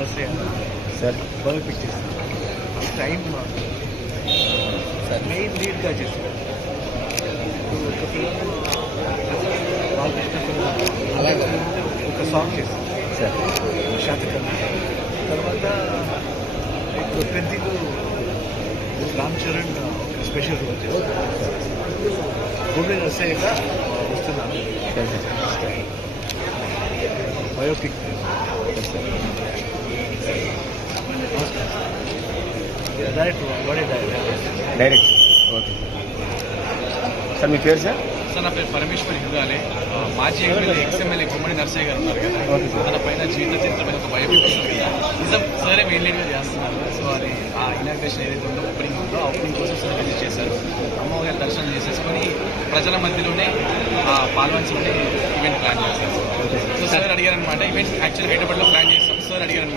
Narsaiah sir బాగా pictures time sir main లీడ్గా చేశారు. ఒక ఫిల్మ్ బాలకృష్ణ ఫిల్మ్ అలాగే ఒక సాంగ్ చేశారు సార్ శాతకం. తర్వాత ఇప్పుడు పెద్దలు రామ్ చరణ్ ఒక స్పెషల్ రోల్ చేస్తారు. గుండె నర్సయ్యగా వస్తున్నాను. Biopic direct okay sir. మీ పేరు సార్? సార్ నా పేరు పరమేశ్వర్ యుగాలే. మాజీ ఎమ్మెల్యే ఎక్స్ఎమ్మెల్యే గుమ్మడి నర్సయ్య గారు ఉన్నారు కదా, తన పైన జీవిత చరిత్ర పైన ఒక బయోపిక్ వస్తుంది కదా. నిజం సరే మెయిన్ లీడ్గా చేస్తున్నారు. సో అది ఆ ఇనాగ్రేషన్ ఏదైతే ఉందో ఓపెనింగ్ ఉందో ఆ ఓపెనింగ్ కోసం సార్ విజిట్ చేశారు. అమ్మవారి దర్శనం చేసేసుకొని ప్రజల మధ్యలోనే పాల్వంచులోనే ఈవెంట్ ప్లాన్ చేశారు. సో సార్ అడిగారనమాట, ఈవెంట్ యాక్చువల్ హైదరాబాద్లో ప్లాన్ చేస్తాం. సార్ అడిగారు